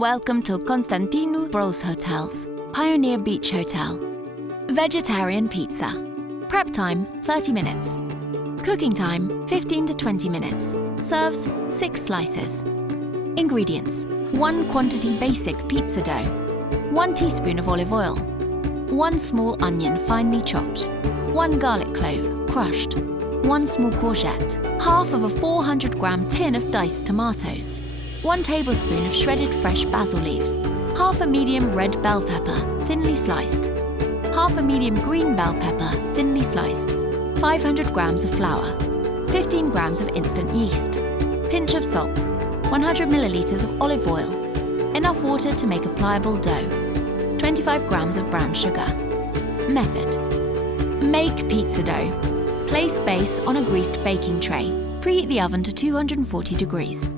Welcome to Constantinou Bros Hotels, Pioneer Beach Hotel. Vegetarian pizza. Prep time 30 minutes. Cooking time 15 to 20 minutes. Serves 6 slices. Ingredients: 1 quantity basic pizza dough, 1 teaspoon of olive oil, 1 small onion finely chopped, 1 garlic clove crushed, 1 small courgette, half of a 400-gram tin of diced tomatoes, 1 tablespoon of shredded fresh basil leaves, half a medium red bell pepper thinly sliced, half a medium green bell pepper thinly sliced, 500 grams of flour, 15 grams of instant yeast, pinch of salt, 100 milliliters of olive oil, enough water to make a pliable dough, 25 grams of brown sugar. Method: make pizza dough. Place base on a greased baking tray. Preheat the oven to 240 degrees.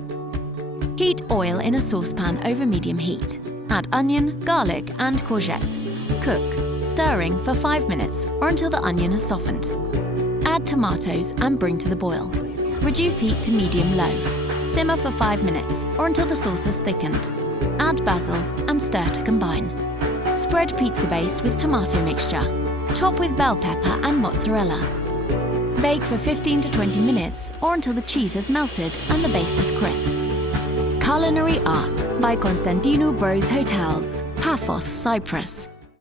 Heat oil in a saucepan over medium heat. Add onion, garlic and courgette. Cook, stirring for 5 minutes or until the onion has softened. Add tomatoes and bring to the boil. Reduce heat to medium-low. Simmer for 5 minutes or until the sauce has thickened. Add basil and stir to combine. Spread pizza base with tomato mixture. Top with bell pepper and mozzarella. Bake for 15 to 20 minutes or until the cheese has melted and the base is crisp. Culinary Art by Constantinou Bros Hotels, Paphos, Cyprus.